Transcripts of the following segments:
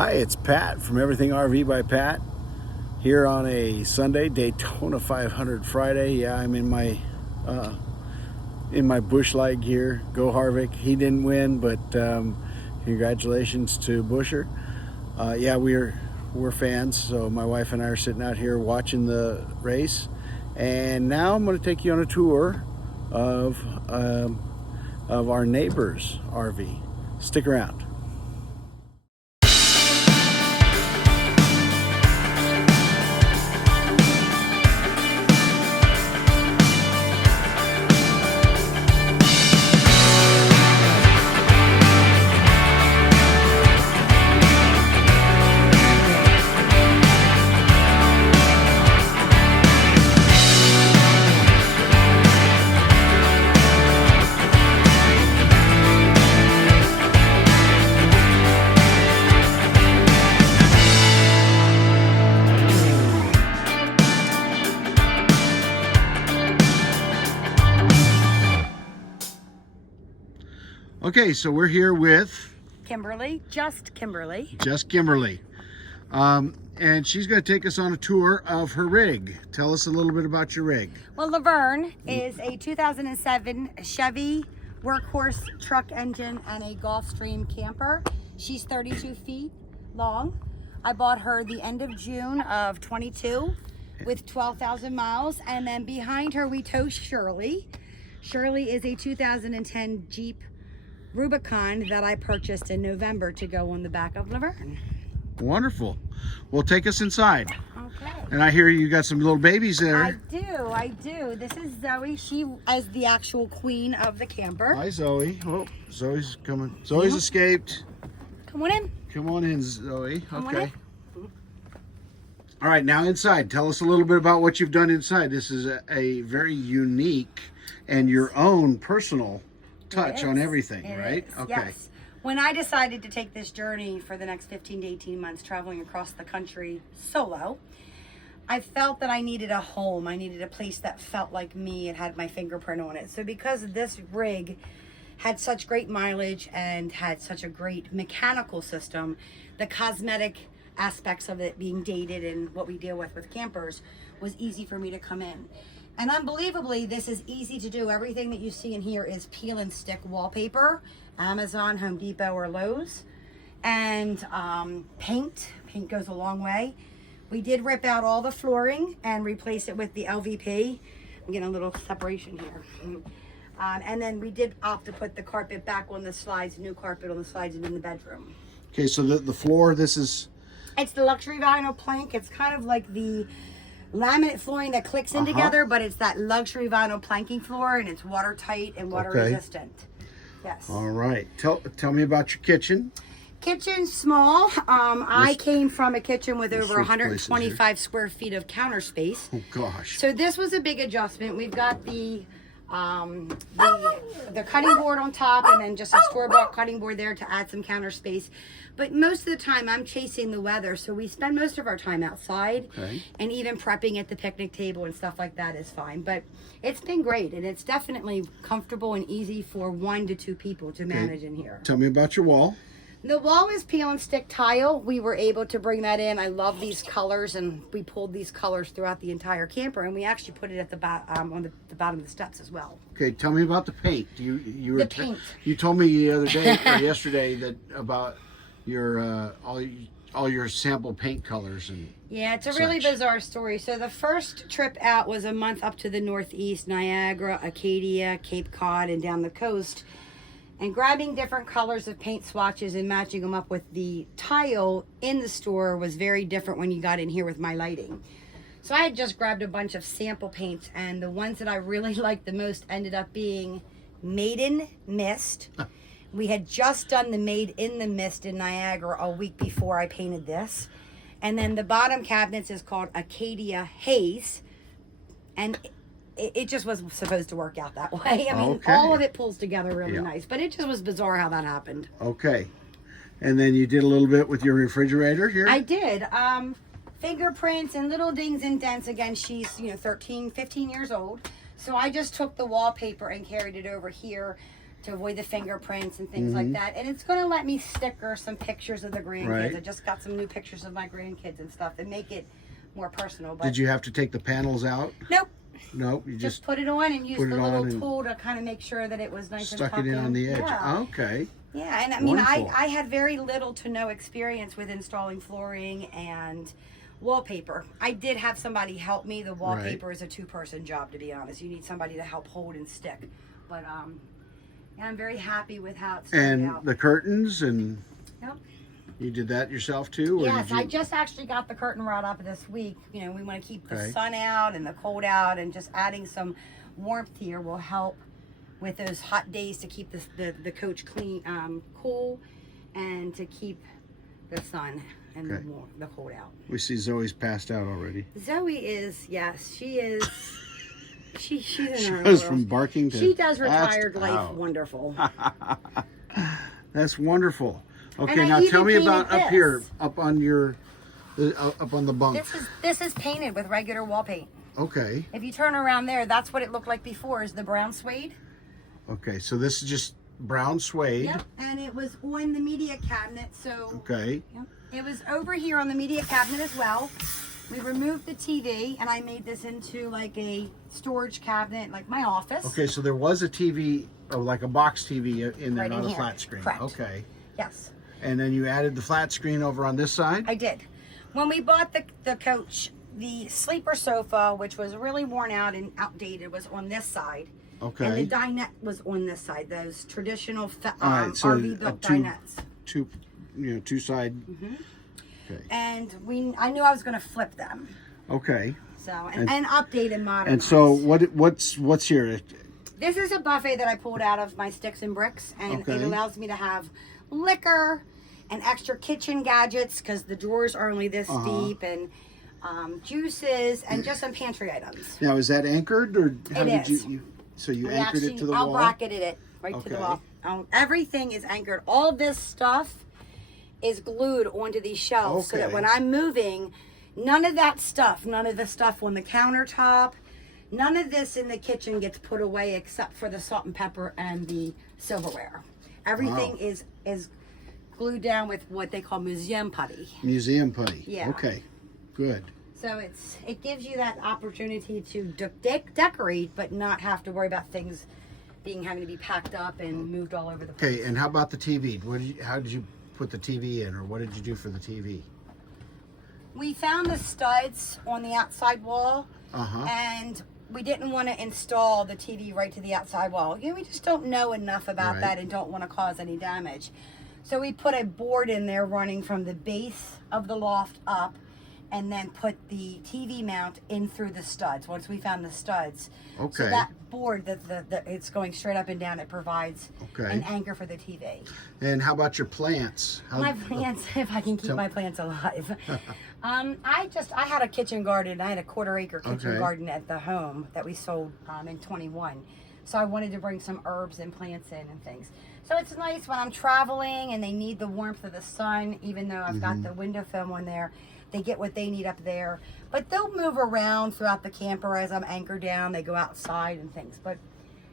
Hi, it's Pat from Everything RV by Pat here on a Sunday, Daytona 500 Friday. Yeah, I'm in my Busch Light gear. Go Harvick. He didn't win, but congratulations to Buescher. Yeah, we're fans, so my wife and I are sitting out here watching the race, and now I'm going to take you on a tour of our neighbor's RV. Stick around. Okay, so we're here with Kimberly, just Kimberly. And she's going to take us on a tour of her rig. Tell us a little bit about your rig. Well, Laverne is a 2007 Chevy workhorse truck engine and a Gulfstream camper. She's 32 feet long. I bought her the end of June of 22 with 12,000 miles. And then behind her, we tow Shirley. Shirley is a 2010 Jeep Rubicon that I purchased in November to go on the back of Laverne. Wonderful. Well, take us inside. Okay. And I hear you got some little babies there. I do. This is Zoe. She is the actual queen of the camper. Hi, Zoe. Oh, Zoe's coming. Zoe's escaped. Come on in. Come on in, Zoe. Come on Okay. All right, now inside. Tell us a little bit about what you've done inside. This is a very unique and your own personal touch on everything, right? Okay. Yes. When I decided to take this journey for the next 15 to 18 months, traveling across the country solo, I felt that I needed a home. I needed a place that felt like me. It had my fingerprint on it. So because this rig had such great mileage and had such a great mechanical system, the cosmetic aspects of it being dated and what we deal with campers was easy for me to come in. And unbelievably, this is easy to do. Everything that you see in here is peel and stick wallpaper, Amazon, Home Depot, or Lowe's. And paint goes a long way. We did rip out all the flooring and replace it with the LVP. I'm getting a little separation here. And then we did opt to put the carpet back on the slides, new carpet on the slides and in the bedroom. Okay, so the floor, this is... It's the luxury vinyl plank. It's kind of like the laminate flooring that clicks in together, but it's that luxury vinyl planking floor, and it's watertight and water resistant. Yes. All right. Tell me about your kitchen. Kitchen small. I came from a kitchen with over 125 square feet of counter space. Oh gosh. So this was a big adjustment. We've got the cutting board on top, and then just a store-bought cutting board there to add some counter space. But most of the time I'm chasing the weather, so we spend most of our time outside. Okay. And even prepping at the picnic table and stuff like that is fine. But it's been great, and it's definitely comfortable and easy for 1 to 2 people to manage in here. Tell me about your wall. The wall is peel and stick tile. We were able to bring that in. I love these colors, and we pulled these colors throughout the entire camper, and we actually put it at the on the bottom of the steps as well. Okay, tell me about the paint. The paint. You told me the other day or yesterday that about your all your sample paint colors and yeah, it's a really bizarre story. So the first trip out was a month up to the Northeast, Niagara, Acadia, Cape Cod, and down the coast. And grabbing different colors of paint swatches and matching them up with the tile in the store was very different when you got in here with my lighting. So I had just grabbed a bunch of sample paints, and the ones that I really liked the most ended up being Maiden Mist. We had just done the Made in the Mist in Niagara a week before I painted this. And then the bottom cabinets is called Acadia Haze. And it just was supposed to work out that way. I mean, all of it pulls together really nice. But it just was bizarre how that happened. Okay. And then you did a little bit with your refrigerator here? I did. Fingerprints and little dings and dents. Again, she's 13, 15 years old. So I just took the wallpaper and carried it over here. to avoid the fingerprints and things like that. And it's going to let me sticker some pictures of the grandkids. Right. I just got some new pictures of my grandkids and stuff and make it more personal. But Did you have to take the panels out? Nope. No, you Just just put it on and use put the it on little and tool to kind of make sure that it was nice and stuck tucked it in on the edge. Yeah. Okay. Yeah, and I mean, Wonderful. I had very little to no experience with installing flooring and wallpaper. I did have somebody help me. The wallpaper is a two-person job, to be honest. You need somebody to help hold and stick. But yeah, I'm very happy with how it started And out. the curtains, and Yep. you did that yourself too? Or Yes, did you... I just actually got the curtain rod up this week. You know, we want to keep the Okay. sun out and the cold out, and just adding some warmth here will help with those hot days to keep the coach clean, cool, and to keep the sun and Okay. the cold out. We see Zoe's passed out already. Zoe is, yes, she is. She's in She her goes world. from barking to She does passed retired life out. wonderful. That's wonderful. Okay, And I now even tell me about painted up here, this. up on your, up on the bunk. This is painted with regular wall paint. Okay. If you turn around there, that's what it looked like before, is the brown suede. Okay, so this is just brown suede. Yep, and it was on the media cabinet, so Okay. yep. It was over here on the media cabinet as well. We removed the TV, and I made this into like a storage cabinet, like my office. Okay, so there was a TV, like a box TV in there, Right in not a here. flat screen. Correct. Okay. Yes, And then you added the flat screen over on this side? I did. When we bought the coach, the sleeper sofa, which was really worn out and outdated, was on this side. Okay. And the dinette was on this side, those traditional All right, so RV built dinettes. two side. Mm-hmm. Okay. And I knew I was going to flip them. Okay. So, and update and modernize. And so what's here? This is a buffet that I pulled out of my sticks and bricks, and Okay. it allows me to have liquor and extra kitchen gadgets because the drawers are only this deep, and juices and just some pantry items. Now is that anchored, or how It did is. you so you We anchored it to the I'll wall? bracketed it right to Okay. the wall. Everything is anchored. All this stuff is glued onto these shelves so that Okay. when I'm moving, none of that stuff, none of the stuff on the countertop, none of this in the kitchen gets put away except for the salt and pepper and the silverware. Everything Wow. is glued down with what they call museum putty. Museum putty. Yeah. Okay. Good. So it gives you that opportunity to decorate, but not have to worry about things having to be packed up and moved all over the place. Okay, and how about the TV? How did you put the TV in, or what did you do for the TV? We found the studs on the outside wall, Uh-huh. and we didn't want to install the TV right to the outside wall. You know, we just don't know enough about Right. that and don't want to cause any damage. So we put a board in there running from the base of the loft up, and then put the TV mount in through the studs once we found the studs. So Okay. that board, it's going straight up and down, it provides Okay. an anchor for the TV. And how about your plants? My plants, if I can keep Tell- my plants alive. I had a kitchen garden. I had a 1/4 acre kitchen Okay. garden at the home that we sold in 21. So I wanted to bring some herbs and plants in and things. So it's nice when I'm traveling and they need the warmth of the sun, even though I've got the window film on there. They get what they need up there. But they'll move around throughout the camper as I'm anchored down. They go outside and things. But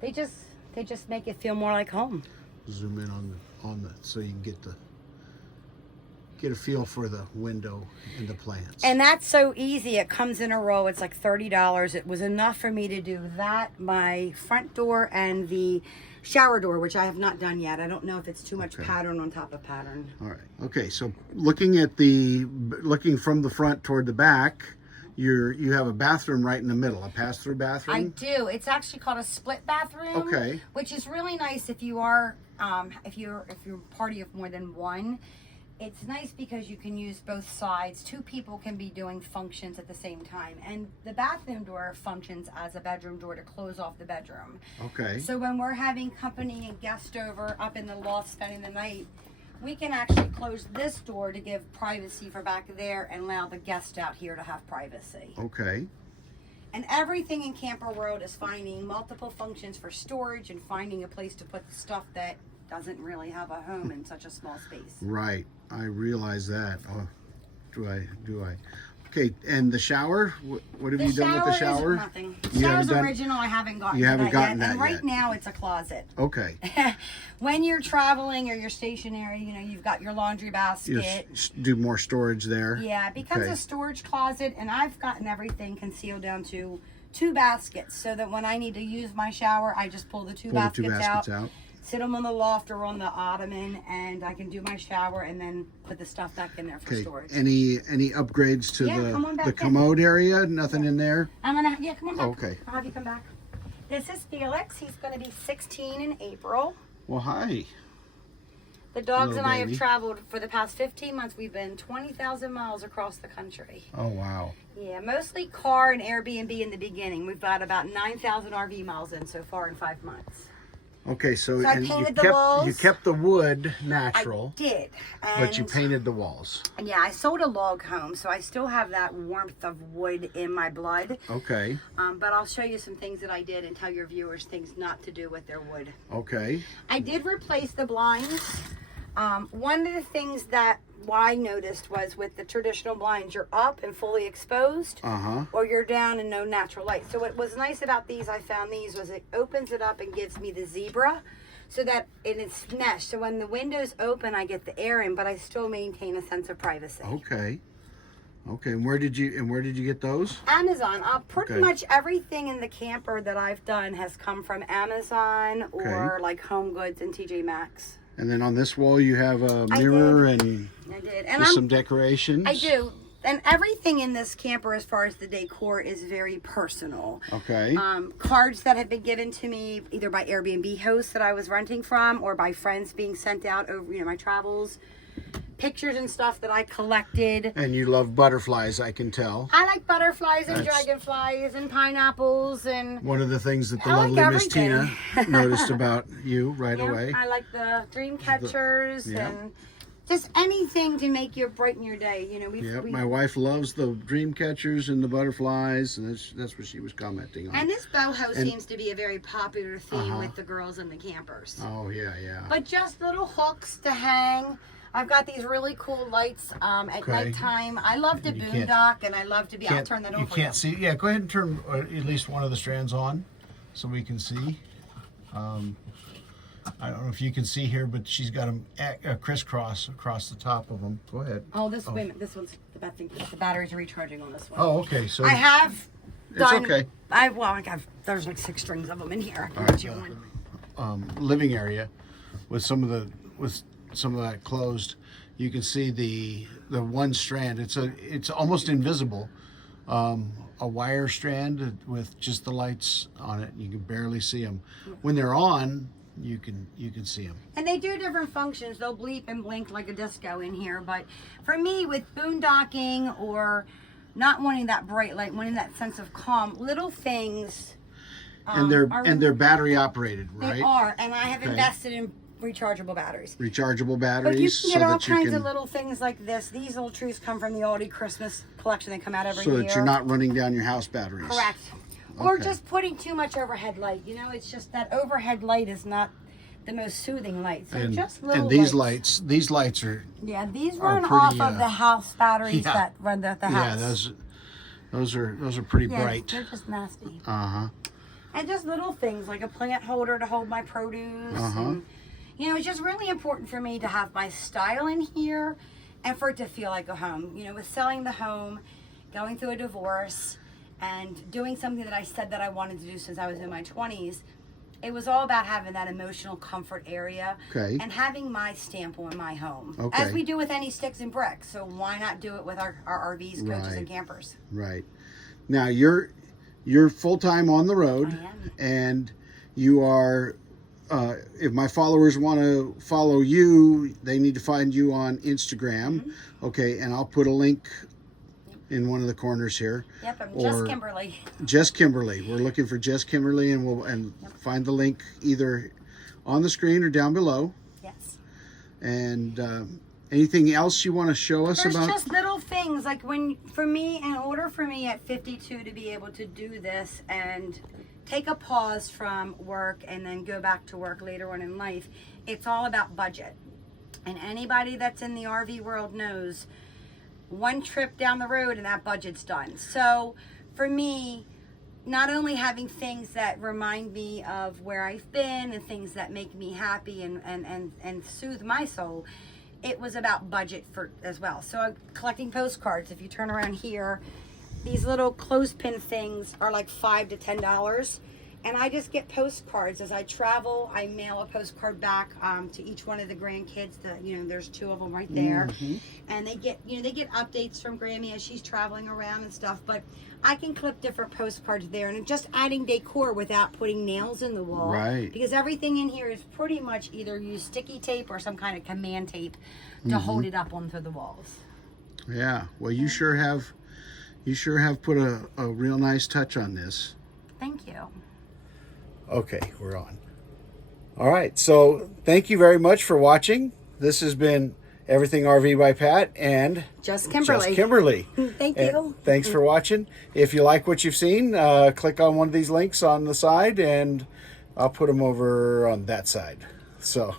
they just make it feel more like home. Zoom in on the so you can get a feel for the window and the plants. And that's so easy. It comes in a row. It's like $30. It was enough for me to do that, my front door, and the shower door, which I have not done yet. I don't know if it's too much Okay. pattern on top of pattern. All right. Okay. So looking from the front toward the back, you have a bathroom right in the middle, a pass-through I bathroom. do. It's actually called a split bathroom. Okay. Which is really nice if you are if you're a party of more than one. It's nice because you can use both sides. Two people can be doing functions at the same time. And the bathroom door functions as a bedroom door to close off the bedroom. Okay. So when we're having company and guest over up in the loft spending the night, we can actually close this door to give privacy for back there and allow the guest out here to have privacy. Okay. And everything in Camper World is finding multiple functions for storage and finding a place to put the stuff that doesn't really have a home in such a small space. Right. I realize that. Oh, do I? Okay, and the shower? What have The you done with the shower shower? is nothing. You haven't Shower's done- original. I haven't gotten You to haven't that gotten yet. that And right yet. now it's a closet. Okay. When you're traveling or you're stationary, you know, you've got your laundry You basket. do more storage there. Yeah, it becomes Okay. a storage closet, and I've gotten everything concealed down to 2 baskets, so that when I need to use my shower, I just pull the two Pull the two baskets baskets out, out. sit them on the loft or on the ottoman, and I can do my shower and then put the stuff back in there for Okay. storage. Any upgrades to Yeah, come on back the in. commode area? Nothing in there? I'm gonna, yeah, come on back. Okay. I'll have you come back. This is Felix. He's gonna be 16 in April. Well, hi. The dogs Little and I have baby. traveled for the past 15 months. We've been 20,000 miles across the country. Oh, wow. Yeah, mostly car and Airbnb in the beginning. We've got about 9,000 RV miles in so far in 5 months. Okay, so, So I and painted the walls. you kept the wood natural, I did. but you And- painted the walls. Yeah, I sold a log home, so I still have that warmth of wood in my blood. Okay. But I'll show you some things that I did and tell your viewers things not to do with their wood. Okay. I did replace the blinds. One of the things that I noticed was with the traditional blinds, you're up and fully exposed, Uh-huh. or you're down and no natural light. So what was nice about these, I found these, was it opens it up and gives me the zebra, so that and it's mesh. So when the windows open, I get the air in, but I still maintain a sense of privacy. Okay. Okay. And where did you get those? Amazon. Pretty Okay. much everything in the camper that I've done has come from Amazon or like Home Goods and TJ Maxx. And then on this wall you have a I mirror and I did, and just I'm some decorations. I do. And everything in this camper, as far as the decor, is very personal. Okay. Cards that have been given to me either by Airbnb hosts that I was renting from, or by friends being sent out over, my travels. Pictures and stuff that I collected. And you love butterflies, I can tell. I like butterflies and That's- dragonflies and pineapples and One of the things that the I like lovely Miss everything. Tina noticed about you right yeah, away. I like the dream catchers yeah. and just anything to make you brighten your day. Yep, my wife loves the dream catchers and the butterflies, and that's what she was commenting on. And this boho And- seems to be a very popular theme with the girls and the campers. Oh yeah, yeah. But just little hooks to hang. I've got these really cool lights at Okay. nighttime. I love to You can't- boondock, and I love to be. I'll turn that over. You can't see. Yeah, go ahead and turn at least one of the strands on, so we can see. I don't know if you can see here, but she's got them crisscross across the top of them. Go ahead. Oh, this wait a minute, this one's the bad thing. The batteries are recharging on this one. Oh, okay. So I have it's done. okay. I got there's like 6 strings of them in here. I can All get right, you one. living area with some of that closed, you can see the one strand. It's almost invisible. A wire strand with just the lights on it. You can barely see them. When they're on, you can see them. And they do different functions. They'll bleep and blink like a disco in here. But for me, with boondocking or not wanting that bright light, wanting that sense of calm, little things. And they're battery operated, right? They are, and I have Okay. invested in rechargeable batteries. Rechargeable But you batteries, can so get all that you kinds can, of little things like this. These little trees come from the Aldi Christmas collection. They come out every so year. that you're not running down your house batteries. Correct. Or Okay. just putting too much overhead light. It's just that overhead light is not the most soothing light. So And, just little and these lights are Yeah, these are run pretty, off of the house batteries yeah. that run the yeah, house. those are pretty Yeah, bright. they're just nasty. Uh-huh. And just little things like a plant holder to hold my produce. And, it's just really important for me to have my style in here and for it to feel like a home. With selling the home, going through a divorce, and doing something that I said that I wanted to do since I was in my 20s, it was all about having that emotional comfort area and having my stamp on my home. Okay. As we do with any sticks and bricks. So why not do it with our RVs, coaches, Right. and campers? Right. Now you're full-time on the road, I am. and you are if my followers want to follow you, they need to find you on Instagram. Okay, and I'll put a link in one of the corners here. Yep, I'm Or- just Kimberly. Jess Kimberly. We're looking for Jess Kimberly, and we'll find the link either on the screen or down below. Yes. And anything else you want to show us There's about? just little things like in order for me at 52 to be able to do this and take a pause from work and then go back to work later on in life, it's all about budget. And anybody that's in the RV world knows one trip down the road and that budget's done. So for me, not only having things that remind me of where I've been and things that make me happy and soothe my soul, it was about budget for as well. So I'm collecting postcards. If you turn around here, these little clothespin things are like $5 to $10. And I just get postcards as I travel. I mail a postcard back to each one of the grandkids. There's 2 of them right there, and they get updates from Grammy as she's traveling around and stuff. But I can clip different postcards there, and just adding decor without putting nails in the wall. Right. Because everything in here is pretty much either use sticky tape or some kind of command tape to hold it up onto the walls. Yeah. Well, you sure have put a real nice touch on this. Thank you. Okay, we're on. All right, so thank you very much for watching. This has been Everything RV by Pat and Just Kimberly. Thank you. And thanks for watching. If you like what you've seen, click on one of these links on the side, and I'll put them over on that side. So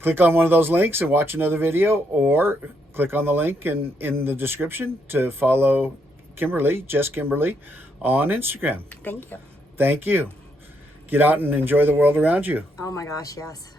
click on one of those links and watch another video, or click on the link in the description to follow Kimberly, Just Kimberly, on Instagram. Thank you. Thank you. Get out and enjoy the world around you. Oh my gosh, yes.